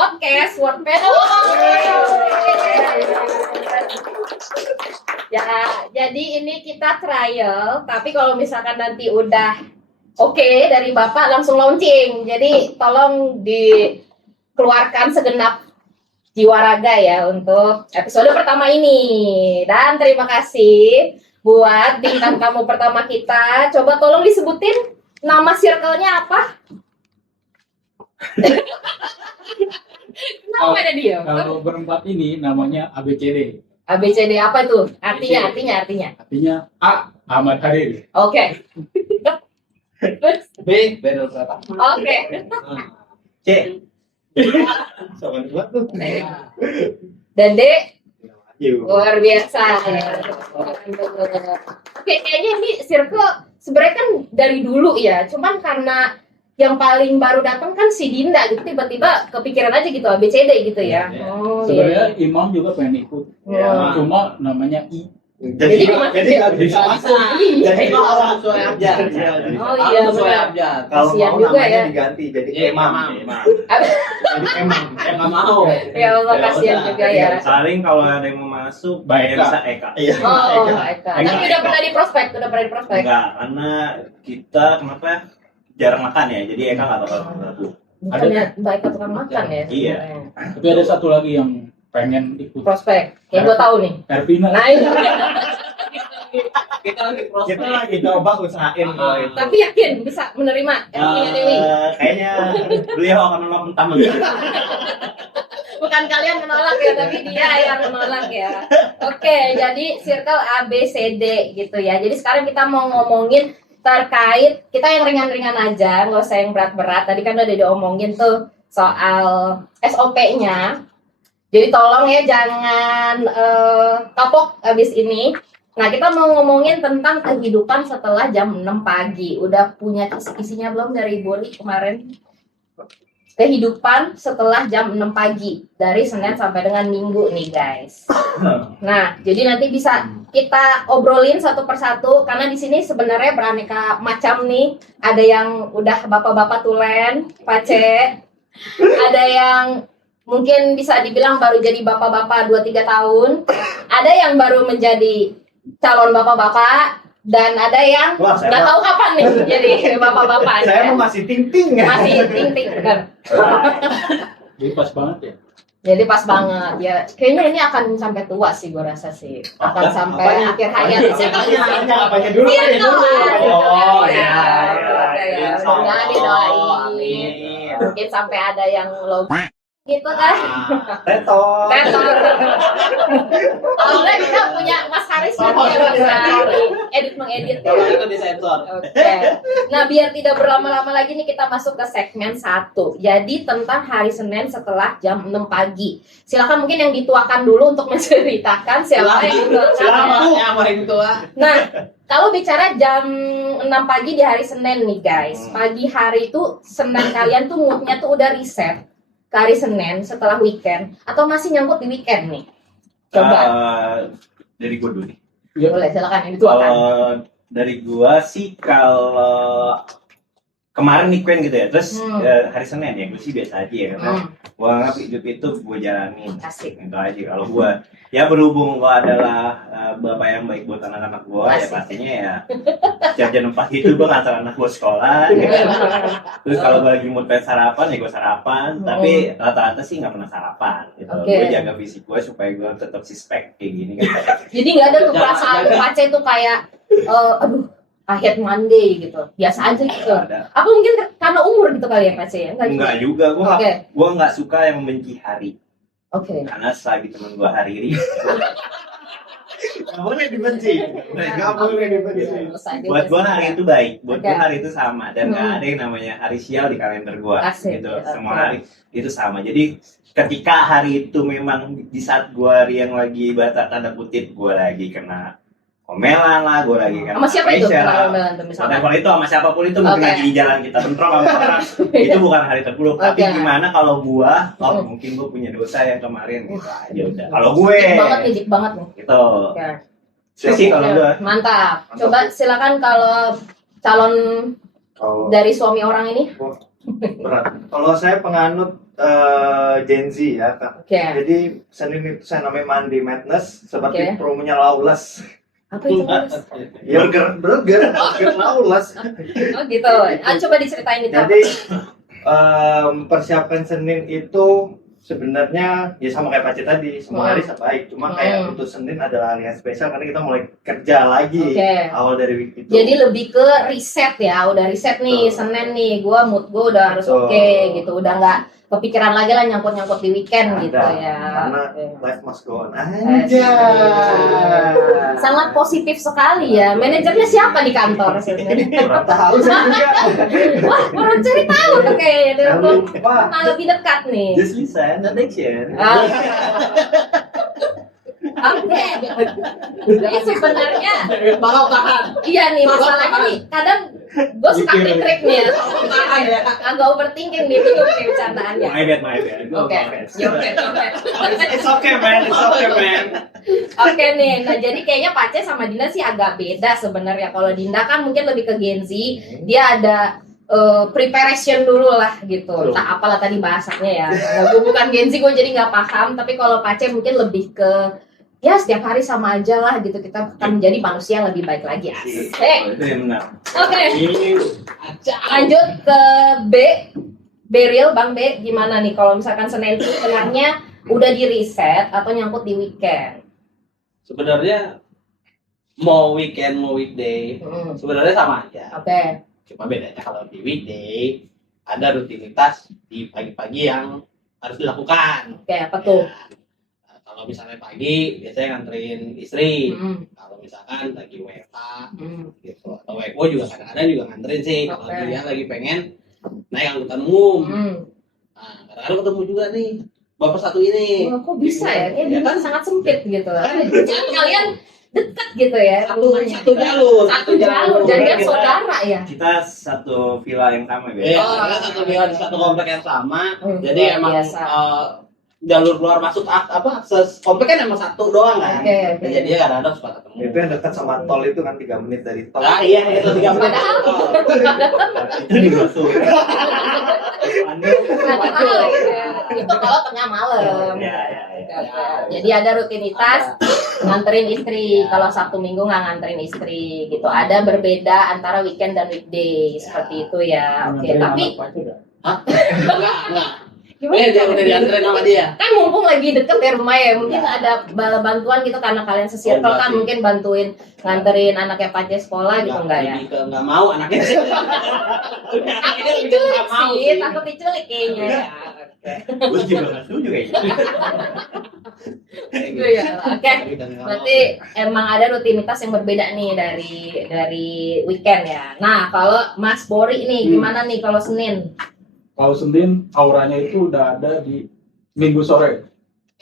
podcast Word Panel. Ya, jadi ini kita trial, tapi kalau misalkan nanti udah oke dari Bapak langsung launching. Jadi tolong dikeluarkan segenap jiwa raga ya untuk episode pertama ini. Dan terima kasih buat bintang tamu pertama kita. Coba tolong disebutin nama circle-nya apa? Kenapa ada dia? Kalau berempat ini namanya ABCD. ABCD apa itu? Artinya. Artinya A. Ahmad Harir. Oke. B. Bedel berapa? Oke. C. Sama dua tuh. Dan D Yuk. luar biasa. Oke, kayaknya ini circle sebenarnya kan dari dulu ya. Cuman karena yang paling baru datang kan si Dinda gitu, tiba-tiba kepikiran aja gitu ABCD gitu ya. Iya. Oh, Sebenarnya iya. Imam juga pengen ikut. Ya. Cuma namanya I. Jadi nggak bisa masuk. Iya. Jadi langsung aja. Oh iya, benar. Kalau Kasihan mau juga namanya ya. diganti jadi Emam. Jadi Emam. Nggak mau. Ya Allah, kasihan udah. juga ya. Paling kalau ada yang mau masuk, Baik, bisa Eka. Iya. Oh, Eka. Tapi Eka. udah pernah di prospek, Enggak, karena kita kenapa jarang makan ya, jadi Eka nggak bakal ngaku. Bukannya Mbak Eka tukang makan ya? Iya. Tapi ada satu lagi yang pengen ikut. Prospek, yang gue tahu nih. Ervina. Nah, itu. Kita lagi Kita lagi coba usahain kalau itu. Tapi yakin bisa menerima Ervina Dewi? Kayaknya beliau akan menolak mentah-mentah. Bukan kalian menolak ya, tapi dia yang menolak ya. Oke, jadi circle ABCD gitu ya. Jadi sekarang kita mau ngomongin terkait, kita yang ringan-ringan aja, nggak usah yang berat-berat. Tadi kan udah diomongin tuh soal SOP-nya. Jadi tolong ya jangan kapok abis ini. Nah, kita mau ngomongin tentang kehidupan setelah jam 6 pagi. Udah punya kisi-kisinya belum dari Buri kemarin? Kehidupan setelah jam 6 pagi dari Senin sampai dengan Minggu nih guys. Nah, jadi nanti bisa kita obrolin satu persatu karena di sini sebenarnya beraneka macam nih. Ada yang udah bapak-bapak tulen, pace. Ada yang mungkin bisa dibilang baru jadi bapak-bapak 2-3 tahun. Ada yang baru menjadi calon bapak-bapak dan ada yang Wah, saya nggak mah- tahu kapan nih jadi bapak-bapak. Saya ya. mau masih ting-ting ya. Masih ting-ting bener. Jadi pas banget ya. Jadi pas banget ya. Kayaknya ini akan sampai tua sih gue rasa sih. Akan sampai Apanya? akhir hayat. Apanya apanya dulu? Iya, Apanya dulu? oh, ya. ya. Mudah-mudahan didoain. Mungkin sampai ada yang lo gitu kan. Tetot. Kantor. Kalau enggak kita punya Mas Haris nanti yang bisa edit mengedit ya. Itu disensor. Oke. Nah, biar tidak berlama-lama lagi nih kita masuk ke segmen 1. Jadi tentang hari Senin setelah jam 6 pagi. Silakan mungkin yang dituakan dulu untuk menceritakan siapa yang dituakan. Yang paling tua. Nah, kalau bicara jam 6 pagi di hari Senin nih guys. Pagi hari itu Senin kalian tuh moodnya tuh udah reset ke hari Senin setelah weekend atau masih nyangkut di weekend nih? Coba. Dari gua dulu nih. Boleh silakan yang dituakan. Kalau dari gua sih kalau kemarin weekend gitu ya, terus hari Senin ya, gue sih biasa aja ya, karena gua anggap hidup itu gua jalanin. Asik. Itu aja. Kalau gua ya berhubung gua adalah bapak yang baik buat anak-anak gua, ya Asik. pastinya ya jam 4 itu gua ngantar anak gua sekolah. Ya. Terus kalau gua lagi mood pengen sarapan ya gua sarapan, tapi rata-rata sih nggak pernah sarapan. Gitu. Oke. Gua jaga fisik gua supaya gua tetap sispek kayak gini kan. Jadi nggak ada tuh perasaan pace tuh kayak aduh akhir Monday gitu. Biasa aja gitu. Ada. Apa mungkin karena umur gitu kali ya pace ya? Enggak juga, Oke. gua nggak suka yang membenci hari. Oke. Karena selagi temen gua hari ini, Nggak boleh dibenci. Nggak boleh dibenci. buat gua hari itu baik, buat gua Oke. hari itu sama dan nggak ada yang namanya hari sial di kalender gua. Asik, Gitu, ya, semua oke. hari itu sama. Jadi ketika hari itu memang di saat gua hari yang lagi bahasa tanda kutip gua lagi kena omelan lah, gua lagi kena Sama siapa itu? pressure lah. Kalau omelan tuh misalnya. Whatever itu sama siapapun itu mungkin Oke. lagi di jalan kita bentrok sama orang. Itu bukan hari terburuk. Tapi Oke. gimana kalau gua, Hmm. mungkin gua punya dosa yang kemarin gitu aja udah. Kalau gue, Dik banget nih, dik banget nih. gitu. Oke. Itu sih kalau gua. Mantap. Coba silakan kalau calon Kalau dari suami orang ini. Berat. Kalau saya penganut Gen Z ya, Kak. Oke. Jadi Senin itu saya namanya Monday Madness, seperti Oke. promonya Lawless. Apa itu Mas? Ya burger Lawless. Oh gitu. Coba diceritain itu. Jadi persiapan Senin itu sebenarnya ya sama kayak Pace tadi, semua hari baik. Cuma kayak untuk Senin adalah hari yang spesial karena kita mulai kerja lagi awal dari week itu. Jadi lebih ke riset ya, udah riset nih Senin nih, mood gue udah harus oke gitu, udah nggak kepikiran lagi lah nyangkut di weekend gitu ya. Karena life must go on. Sangat positif sekali ya. Manajernya siapa di kantor sebenarnya? Kurang tahu saya juga. Wah, baru cari tahu tuh kayaknya. Lupa. Kenal lebih dekat nih. Just listen, not action. Oke. Jadi sebenarnya iya nih masalahnya nih. Kadang gue suka trik nih ya. Agak overthinking nih bingung nih bercandaannya. My bad. Oke. It's okay, man. Oke nih. Nah, jadi kayaknya Pace sama Dinda sih agak beda sebenarnya. Kalau Dinda kan mungkin lebih ke Gen Z, dia ada preparation dulu lah gitu. Entah apalah tadi bahasanya ya. Gue bukan Gen Z, gue jadi nggak paham. Tapi kalau Pace mungkin lebih ke ya setiap hari sama aja lah gitu, kita akan menjadi manusia yang lebih baik lagi. Asik. Itu yang benar. Oke. Lanjut ke B. Beril, Bang B, gimana nih kalau misalkan Senin itu sebenarnya udah di reset atau nyangkut di weekend? Sebenarnya mau weekend mau weekday sebenarnya sama aja. Oke. Cuma bedanya kalau di weekday ada rutinitas di pagi-pagi yang harus dilakukan. Oke, apa tuh? Ya, kalau misalnya pagi biasanya nganterin istri. Kalau misalkan lagi WFH gitu atau WFO juga kadang-kadang juga nganterin sih. Kalau dia lagi pengen naik angkutan umum. Nah, kadang-kadang ketemu juga nih bapak satu ini. Wah, kok bisa ya? Kayak Ya kan sangat sempit gitu. Jangan kalian dekat gitu ya. Satu jalur. Satu jalur. Jadi kan saudara ya. Kita satu villa yang sama ya. Iya, satu bilan satu komplek yang sama. Jadi luar emang biasa. jalur keluar masuk komplek kan emang satu doang kan. Oke. Jadi dia kadang-kadang suka ketemu. Itu yang dekat sama tol itu kan 3 menit dari tol. Ah iya itu 3 menit. Padahal Itu dimasuk. padahal gitu ya. Itu kalau tengah malam. Ya. Jadi ada rutinitas nganterin istri. Kalau Sabtu Minggu nggak nganterin istri gitu. Ada berbeda antara weekend dan weekday seperti itu ya. Oke, tapi Enggak. gimana? Dia udah dianterin sama dia. Kan mumpung lagi deket ya rumah ya, mungkin ada bantuan gitu karena kalian sesirkel Oh, kan berarti. mungkin bantuin nganterin anaknya Pace sekolah gitu enggak ya? Enggak mau anaknya sih. Takut diculik sih, takut diculik kayaknya ya. Gue juga nggak setuju kayaknya. Gitu ya. Oke. Berarti emang ada rutinitas yang berbeda nih dari weekend ya. Nah, kalau Mas Bori nih gimana nih kalau Senin? Kalau Senin auranya itu udah ada di Minggu sore.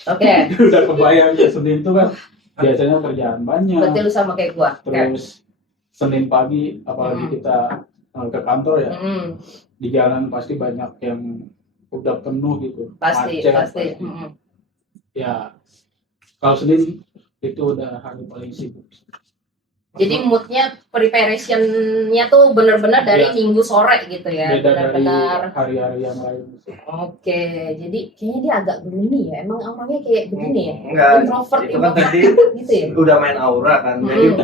Oke. Udah kebayang ya Senin itu kan biasanya kerjaan banyak. Berarti lu sama kayak gua. Oke. Terus Senin pagi apalagi kita ke kantor ya, di jalan pasti banyak yang udah penuh gitu. Pasti. Macet. Ya, kalau Senin itu udah hari paling sibuk. Jadi moodnya preparation-nya tuh benar-benar dari Iya. Minggu sore gitu ya. Beda dari Benar-benar. hari-hari yang lain. Oke, jadi kayaknya dia agak gloomy ya. Emang orangnya kayak begini ya? Enggak, Introvert itu kan tadi gitu ya? udah main aura kan. Jadi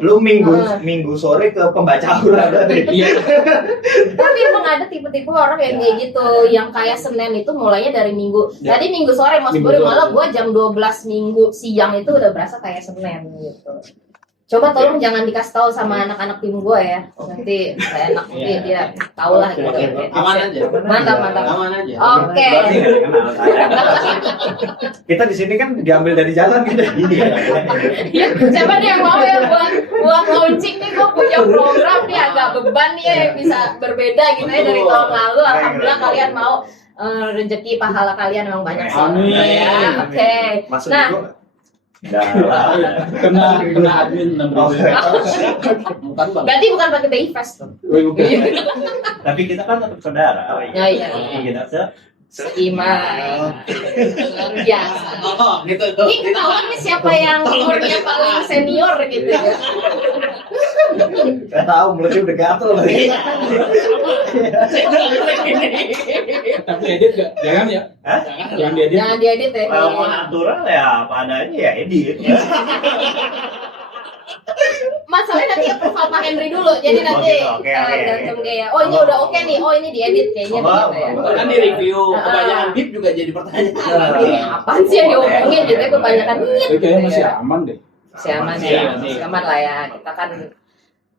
lu minggu sore ke pembaca aura tadi. Iya. Tapi emang ada tipe-tipe orang yang kayak gitu, yang kayak Senin itu mulainya dari Minggu. Ya. Tadi Minggu sore Mas Minggu Buri sore. malah gua jam 12 Minggu siang itu udah berasa kayak Senin gitu. Coba tolong jangan dikasih tahu sama anak-anak tim gua ya. Nanti saya enak mungkin dia tahu lah gitu. Oke. Aman aja. Mantap. Aman aja. Oke. Berarti nggak kenal saya. Kita di sini kan diambil dari jalan gitu. Ini ya. Ya, siapa nih yang mau ya buat launching nih, gue punya program nih agak beban nih ya, yang bisa berbeda gitu ya dari tahun lalu. Alhamdulillah kalian mau rezeki pahala kalian memang banyak Amin. ya. Oke. Masuk Nah. juga. kena admin 6.000. Bukan bang. Berarti bukan pakai BI Fast tuh. Tapi kita kan tetap saudara. Ya, iya. Kita Seiman. Luar biasa. Oh gitu. Ini ketahuan nih siapa yang umurnya paling senior gitu ya. Gak tahu, mulutnya udah gatel lagi. Tapi edit gak? Jangan ya. Hah? Jangan diedit. Jangan diedit ya. Kalau mau natural ya apa adanya ya edit. Masalahnya nanti approval Pak Henry dulu. Jadi nanti Oke. gantung dia. Oh ini udah oke nih. Oh ini diedit kayaknya begitu ya. Kan di review kebanyakan bip juga jadi pertanyaan. Ini apaan sih yang diomongin gitu ya, kebanyakan nyit. Tapi kayaknya masih aman deh. Masih aman Masih, ya. masih. Masih aman lah ya. Kita kan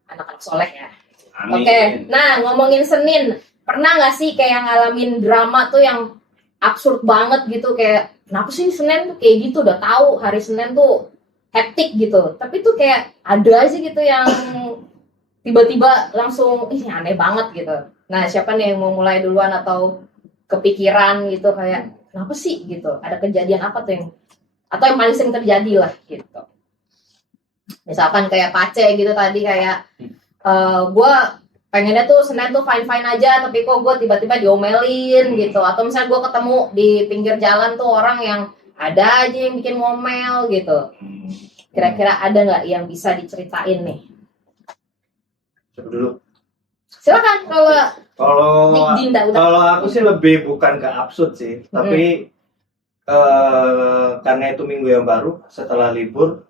anak-anak soleh ya. Amin. Oke. Nah ngomongin Senin, pernah nggak sih kayak ngalamin drama tuh yang absurd banget gitu, kayak kenapa sih Senin tuh kayak gitu, udah tahu hari Senin tuh hektik gitu, tapi tuh kayak ada aja gitu yang tiba-tiba langsung ini aneh banget gitu. Nah siapa nih yang mau mulai duluan atau kepikiran gitu kayak kenapa sih gitu, ada kejadian apa tuh yang atau yang paling sering terjadi lah gitu. Misalkan kayak Pace gitu tadi kayak gue pengennya tuh Senin tuh fine-fine aja, tapi kok gue tiba-tiba diomelin gitu. Atau misalnya gue ketemu di pinggir jalan tuh orang yang ada aja yang bikin ngomel gitu. Kira-kira ada nggak yang bisa diceritain nih? Coba dulu. Silakan kalau Dik Kalau Dinda udah. kalau aku sih lebih bukan ke absurd sih, tapi karena itu minggu yang baru setelah libur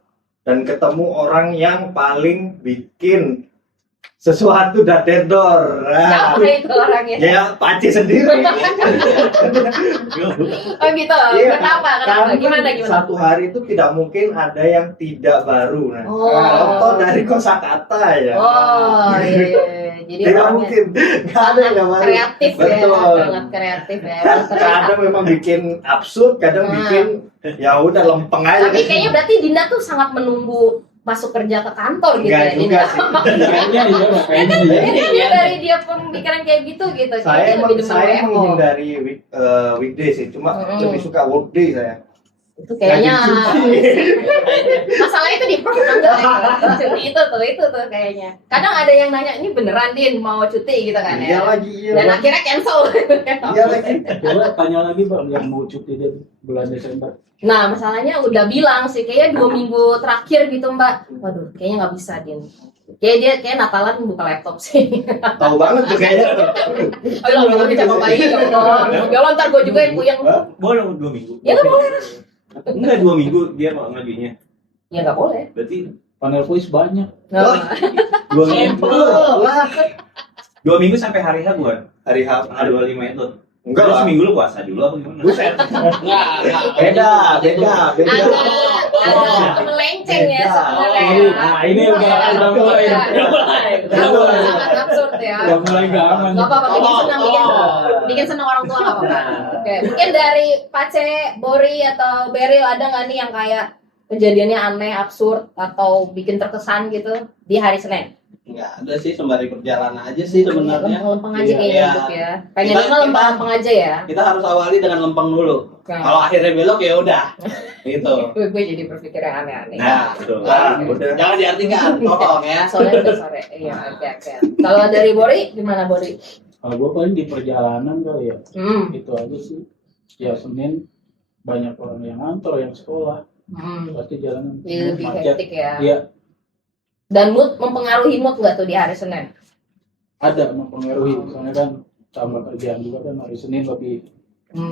dan ketemu orang yang paling bikin sesuatu dan tendor. Siapa itu orangnya? Ya Pace sendiri. Oh gitu. Iya, Kenapa? Karena Gimana? satu hari itu tidak mungkin ada yang tidak baru. Nah, Oh. kalau dari kosakata ya. Oh iya. Jadi Tidak orangnya mungkin. Nggak ada yang nggak baru. kreatif ya, Betul. sangat kreatif ya. Kadang memang bikin absurd, kadang bikin ya udah lempeng aja. Tapi kayaknya berarti Dinda tuh sangat menunggu masuk kerja ke kantor gitu Enggak ya juga Dinda. sih. Kayaknya iya, kayaknya iya. Ini dari dia pemikiran kayak gitu gitu. Saya Kayaknya lebih demen saya WFO. menghindari weekday sih, cuma lebih suka workday saya. Itu kayaknya Nggak masalahnya itu di cuti itu tuh kayaknya. Kadang ada yang nanya ini beneran Din mau cuti gitu kan Iya ya. lagi, iya. Dan akhirnya cancel. Iya lagi. Coba tanya lagi Bang yang mau cuti dari bulan Desember. Nah masalahnya udah bilang sih kayaknya 2 minggu terakhir gitu Mbak. Waduh kayaknya nggak bisa Din. Kayak Natalan buka laptop sih. Tahu banget tuh kayaknya. Ayo lah kita coba bayi ya Allah. Ntar gue juga yang puyeng. Boleh 2 minggu. Ya nggak boleh. Enggak 2 minggu dia mau ngajuinnya. Ya nggak boleh. Berarti Panel voice banyak. Nah, 2 minggu. Lah, 2 minggu sampai hari H bukan? hari H. Tanggal 25 itu. Enggak Terus lah. seminggu lu puasa dulu apa gimana? Buset. Enggak. Beda. agak melenceng ya sebenarnya. Nah, ini udah mulai. Udah mulai. Sangat absurd ya. Udah mulai gak aman. Gak apa-apa, bikin senang orang tua gak apa-apa. Oke, mungkin dari Pace, Bori atau Beril ada nggak nih yang kayak kejadiannya aneh, absurd atau bikin terkesan gitu di hari Senin? Enggak ada sih, sembari berjalan aja sih sebenarnya. Lempeng aja kayaknya Iya. hidup ya. Pengennya lempeng aja ya. Kita harus awali dengan lempeng dulu. Kalau akhirnya belok ya udah. Gitu. Gue jadi berpikir yang aneh-aneh. Nah, betul. Nah, udah. Jangan diartikan, tolong ya. Soalnya udah sore. Iya, oke. Kalau dari Bori gimana Bori? Kalau gue paling di perjalanan kali ya. Hmm. Itu aja sih. Ya Senin banyak orang yang ngantor, yang sekolah. Pasti jalanan Jadi lebih macet. hektik ya. Iya, Dan mood mempengaruhi mood nggak tuh di hari Senin? ada mempengaruhi. Soalnya kan tambah kerjaan juga kan hari Senin lebih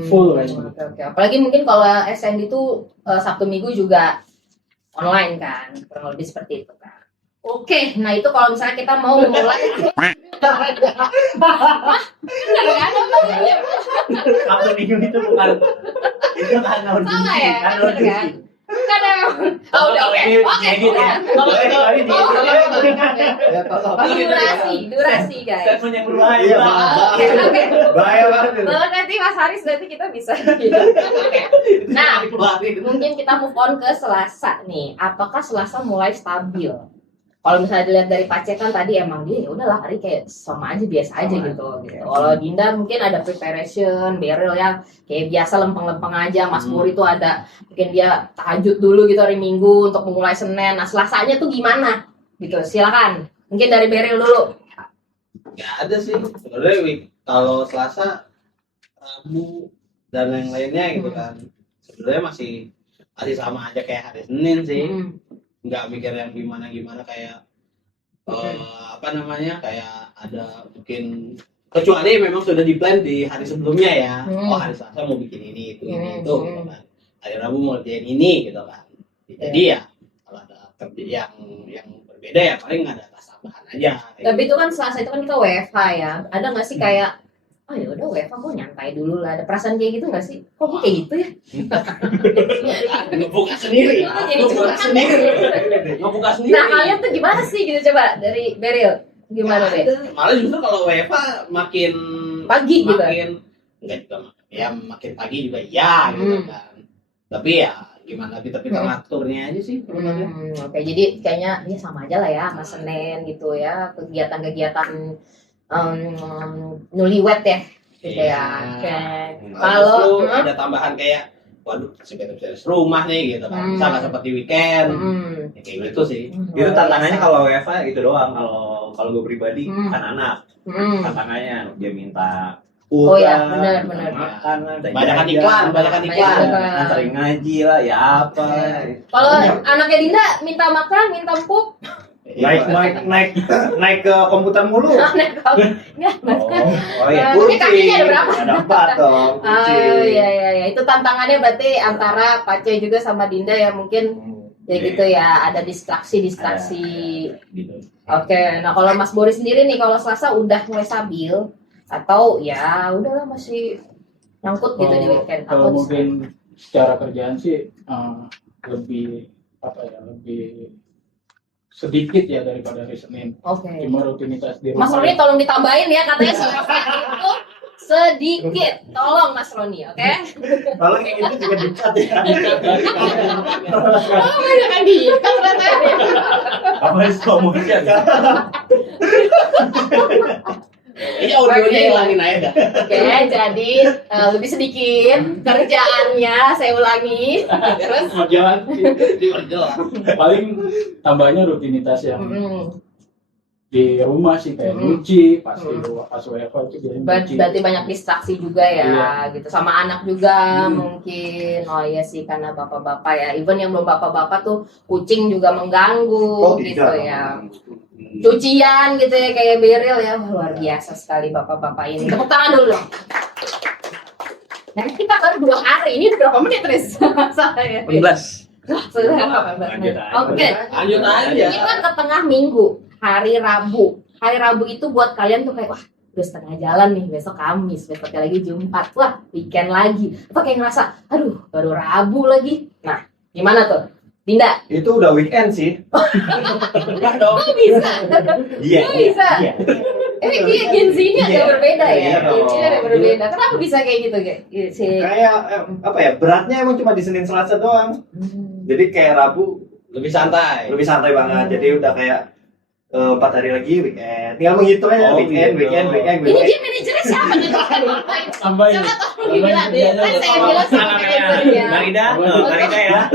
full kayaknya. Oke. Apalagi mungkin kalau SND itu Sabtu Minggu juga online kan, kurang lebih seperti itu kan. Oke, nah itu kalau misalnya kita mau memulai. Nggak ada maksudnya. Sabtu Minggu itu bukan. Itu tanggal Salah ya, tanggal bener kan? Kan emang. Oh udah oke. Oke. Durasi guys. Statement yang berbahaya. Iya, Oke. bahaya banget itu. Lalu nanti Mas Haris nanti kita bisa. Oke. Nah, mungkin kita move on ke Selasa nih. Apakah Selasa mulai stabil? Kalau misalnya dilihat dari Pace kan tadi emang dia ya udahlah hari kayak sama aja biasa aja gitu. Kalau Dinda mungkin ada preparation, Beril ya kayak biasa lempeng-lempeng aja. Mas Buri itu ada mungkin dia tahajud dulu gitu hari Minggu untuk memulai Senin. Nah Selasanya tuh gimana? Gitu. Silakan. Mungkin dari Beril dulu. Nggak ada sih. Sebenarnya kalau Selasa, Rabu dan yang lainnya gitu kan. Sebenarnya masih sama aja kayak hari Senin sih. Nggak mikir yang gimana kayak apa namanya kayak ada mungkin kecuali memang sudah di plan di hari sebelumnya ya. Oh hari Selasa mau bikin ini itu gitu kan. Hari Rabu mau ngerjain ini gitu kan. Jadi ya kalau ada kerja yang berbeda ya paling ada tas tambahan aja. Tapi itu kan Selasa itu kan kita WFH ya. Ada nggak sih kayak oh ya udah WFH gue nyantai dulu lah. Ada perasaan kayak gitu nggak sih? Kok gue kayak gitu ya? Ngebuka sendiri. Ngebuka sendiri. Ngebuka sendiri. Nah kalian tuh gimana sih gitu coba dari Beril? Gimana deh? Malah justru kalau WFH makin Pagi gitu. Makin enggak juga ya makin pagi juga ya gitu kan. Tapi ya gimana kita ngaturnya aja sih sebenarnya. Oke, jadi kayaknya ya sama aja lah ya sama Senin gitu ya, kegiatan-kegiatan newlywed ya gitu ya. Oke. Kalau ada tambahan kayak waduh beres rumah nih gitu kan. Bisa nggak seperti weekend. Ya, kayak gitu sih. Itu tantangannya kalau WFA gitu doang. Kalau gue pribadi kan anak. Tantangannya dia minta oh ya, benar. makan lah, Banyakan iklan. Sering ngaji lah, ya apa. Kalau anaknya Dinda minta makan, minta empuk, naik ke komputer mulu. Oh iya, Ini kakinya ada berapa? Ada 4 dong. Oh iya. Itu tantangannya berarti antara Pace juga sama Dinda ya mungkin ya gitu ya, ada distraksi. Gitu. Oke, nah kalau Mas Boris sendiri nih kalau Selasa udah mulai stabil atau ya udahlah masih nyangkut gitu di weekend? Kalau mungkin secara kerjaan sih lebih sedikit ya daripada hari Senin. Oke. Cuma rutinitas di rumah. Mas Roni tolong ditambahin ya katanya Selasa itu sedikit. Tolong Mas Roni, oke? Kalau kayak gitu juga dicat ya. Oh, banyak kan dia kan ternyata. Apa slow motion? Ini audionya hilangin aja. Oke, jadi lebih sedikit kerjaannya saya ulangi. Terus Jalan Diperjelas. paling tambahnya rutinitas yang di rumah sih kayak nyuci pas WFH itu jadi nyuci. berarti banyak distraksi juga ya, Iya. gitu sama anak juga mungkin. Oh iya sih karena bapak-bapak ya, even yang belum bapak-bapak tuh kucing juga mengganggu gitu ya. Cucian gitu ya kayak Beril ya, luar biasa sekali bapak-bapak ini. Tepuk tangan dulu dong. Nah kita baru 2 hari, ini udah berapa menit Tris? Saya. 15. Oke. Lanjut aja. Kita ke tengah minggu, hari Rabu. Hari Rabu itu buat kalian tuh kayak wah udah setengah jalan nih, besok Kamis, besoknya lagi Jumat, wah weekend lagi. Atau kayak ngerasa, aduh baru Rabu lagi. Nah gimana tuh? Dinda? Itu udah weekend sih. Enggak dong. Kok bisa? Kok bisa? Dia Gen Z-nya agak berbeda ya? Gen Z-nya agak berbeda. Kenapa bisa kayak gitu? Kayak apa ya, beratnya emang cuma di Senin Selasa doang. Jadi kayak Rabu Lebih santai. banget. Jadi udah kayak 4 hari lagi weekend. Tinggal menghitung aja weekend. Ini dia manajernya siapa nih? Tambahin. Coba tolong dibilang. Kan saya bilang sama manajernya. Marida ya.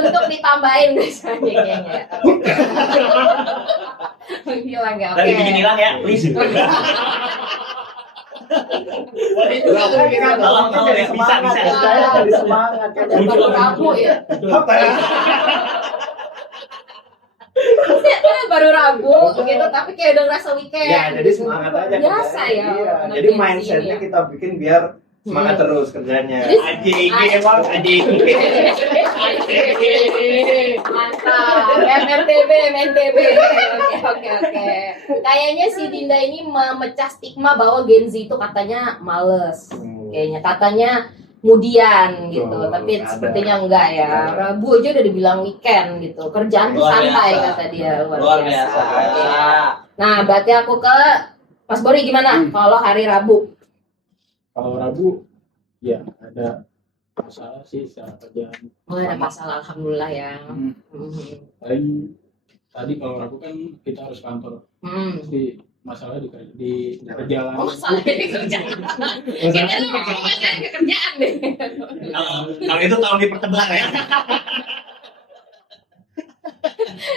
Untuk ditambahin guys kayaknya. Gila nggak? Dan dibikin hilang ya, please. Bisa. Jadi semangat. Baru Rabu ya. Apa ya? Karena baru Rabu gitu, tapi kayak udah ngerasa weekend. Ya, jadi semangat aja. Biasa ya. Iya. Jadi mindsetnya kita bikin biar semangat terus kerjanya. Anjing, emang anjing. Mantap. MNTB. Oke. Kayaknya si Dinda ini memecah stigma bahwa Gen Z itu katanya males. Kayaknya katanya kemudian gitu, tapi sepertinya enggak ya. Rabu aja udah dibilang weekend gitu, kerjaan tuh santai kata dia. Luar biasa. Nah berarti aku ke Mas Bori gimana kalau hari Rabu? Kalau Rabu ya ada masalah sih secara kerjaan. Oh ada masalah, alhamdulillah ya. Paling tadi kalau Rabu kan kita harus kantor. Pasti masalah di perjalanan. Oh masalah di kerjaan. Kayaknya lu ngomongin kan kerjaan deh. Kalau itu tolong dipertebal ya.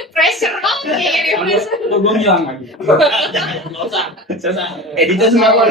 Pressure banget kayaknya pressure. Lo belum hilang lagi. Jangan usah. Editnya semua.